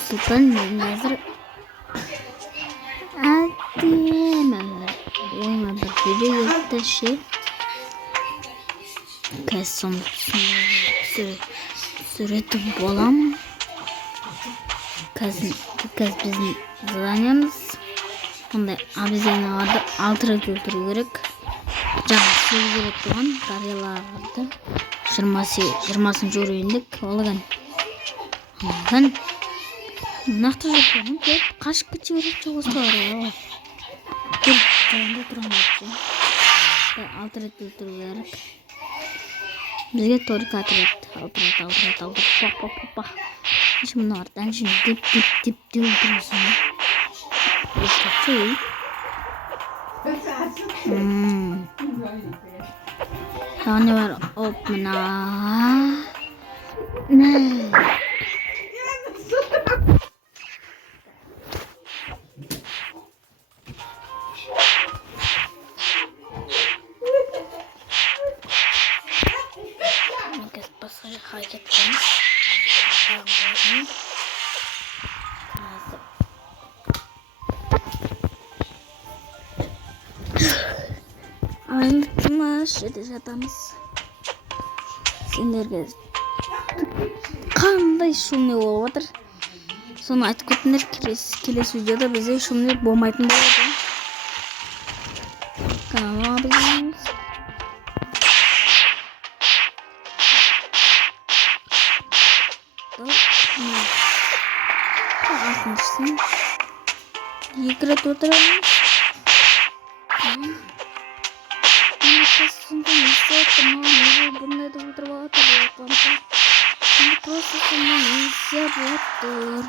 Nursultan Nazır Adiyemeler. Oyma bir video gösterişi. Kesson süreti bolam. Kez bizim zadaniyemiz. Onda abizene vardı. Altıra götürü gerek. Cansı gerek olan karyalar vardı. 20. oyunduk. Olgan. Ben naқты yapıyorum. Kaç geçiyoruz çok usta var ya. Dur, ben duramadım. Altıra götürü gerek. Bizge tori katret. Altıra. Pop. Şimdi oradan şimdi dip oturuyorsun. İşte şey. Tane var opna. Ne? Basaya hareket edin. Anlatmış edeceğimiz sinirge qanday şunday oladır. Sonra aytып ketіңдер келесі videoda бізде шумный болмайтын болады. Kanalıma abone olыңыз. Алтыншысын екі рет отырамыз. Сонда не істеп неге бұндай да отырып алады. Просто сонда не істеп отыр.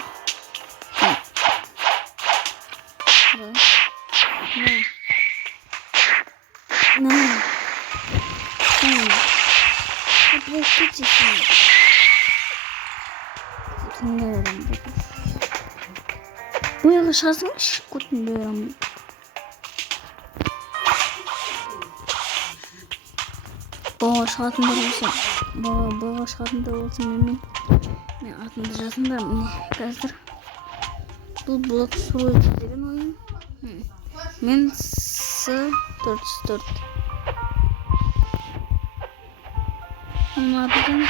Bu yağı şansmış kutun diyorum. Baba şartında olsun ben altında yazdım қазір бұл блок суы деген oyun. Мен S404. Onu yapacağım.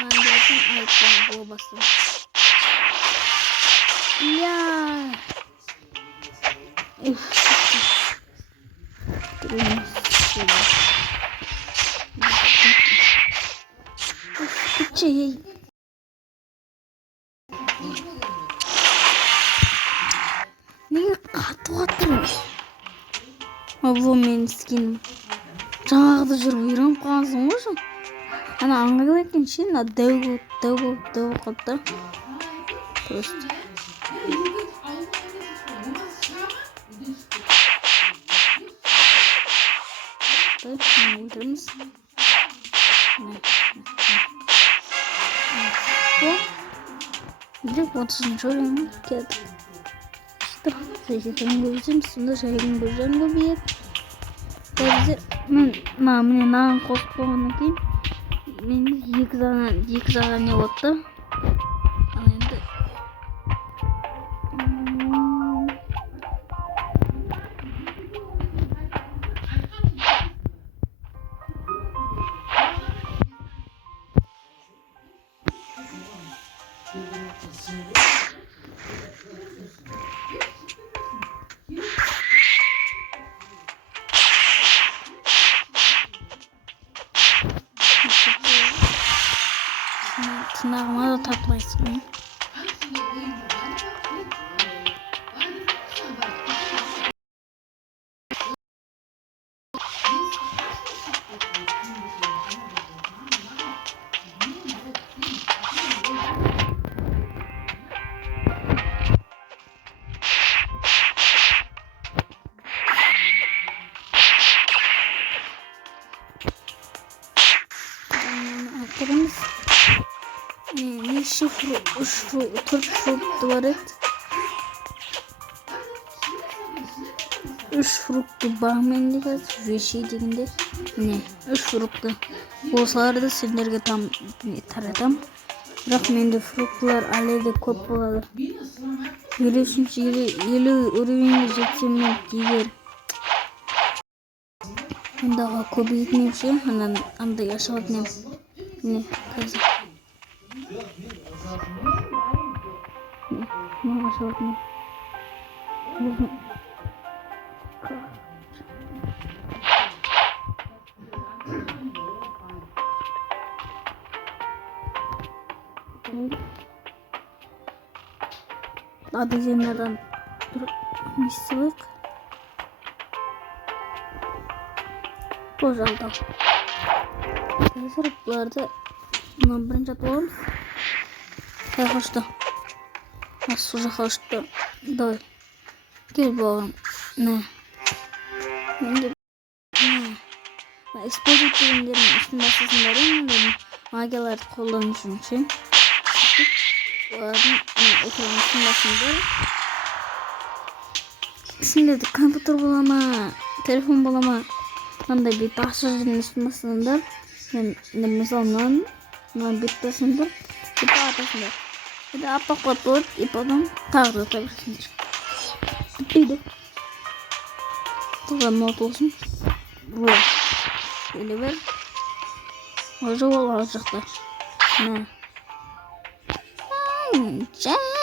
Ben de ayıptan bu bastım. Ya. Şey. Неге қатып отырмын? Бұл менің скинім. Жаңағыда жүріп үйреніп қалғансың ғой сен. Ана аңғарып екен ше, мына дәу қалды. Просто. Отырмыз. Direkt 30. oyunu geldi. İşte seyircilerin göreceğim. Sonunda şehrin göreceğim gibi yer. Bize ben namine nan koştuğunu ki ben iki zaman ne oldu? Anladı. Tırnağıma da tatmaysın. Aferin. Ne şifre, tuvalet. 3 фрукты бағмен деген жүйеші дегенде міне 3 фрукты осыларды сендерге таратам. Бірақ менде фруктылар әлі көп болады. 50 уровенге жетсем мен егер ондағы көбейтмеймше, андай ашылатын ем. Міне, қазір. Мына ашылатын ем. Ады землядан мистик. Пожалуйста. Қазір бұларды бірінші атып аламыз. Қашты. Осы жаққа ұшты. Давай. Кел бауырым. Не. Енді эксплозив дегендердің үстін басасындар еңдердің магияларды қолдану үшін ше. Олардың экранның үстін басындар. Сендерді компьютер бола ма, телефон бола ма, мынандай бет ашық жердің үстін басындар. Мысалы мынаны бет басындар, бет атасындар. Бет апақ бат болады, и потом тағы да ота берсіңдер. Бітпейді. Тұлға мынау толсын. Вот. Елі бер. Уже ол ар жақта. Мә.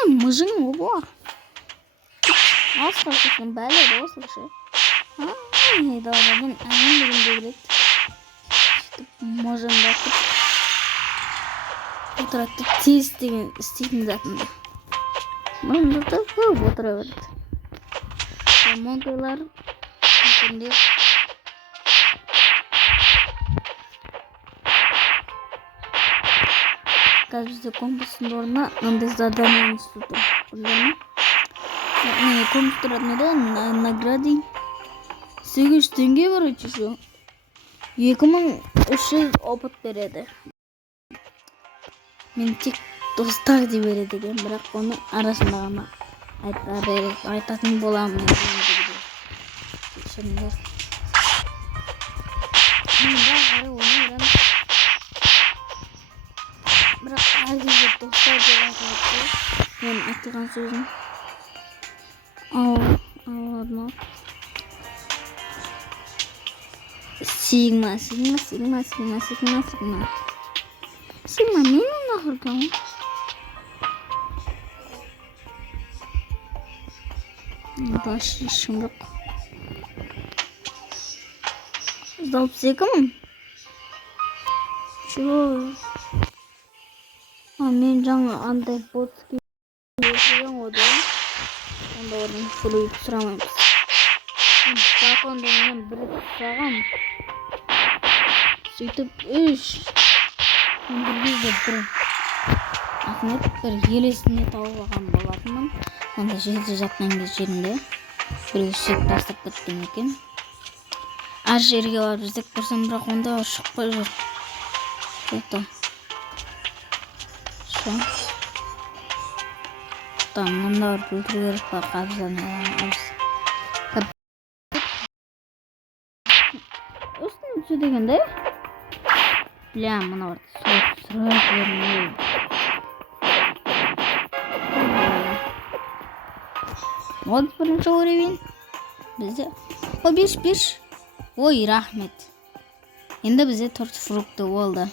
Мыжың оба. Асқа шықсын бәлі еді осылшы. Дағдадың әңін дегенде білет. Мыжың бақып. Отыратты тез деген істейтін затында. Мыжыңдықты көп отыра берді. Монтайлар үстінде. Қазір бізде компастың орнына мынандай задание институты. Компьютер атында награды 800 теңге бар өтіші. 2300 опыт береді. Мен тек достар деп береді екен, бірақ оны арасында ғана айтатын боламын. Шындар. Бірақ әлгіде достар деп айтады. Мен айтылған сөзім. Ладно. Сигма мен нахуй кам? Başı şımrık. 162 mı? Şu. Men жаңа андай бот келген ода. Онда орын фулуй сұрамаймыз. Балкон дегеннен бір сұрағам. Сөйтіп 3. Бір кезде бір ақмет бір елесіне тауып алған болатынмын. Онда жерде жатқан жерінде біреу шет тастап кеткен екен. Ар жерге барып іздеп көрсем, бірақ онда шықпай жүр. Это. Что? Там мында бар бүлдіргер бар қабыздан аламыз. Осының түсі дегенде? Бля, мына бар. Сұрақ бермей. Вот бірінші уровень. Бізде. О, беш. Ой, рахмет. Енді бізде 4 фрукты болды.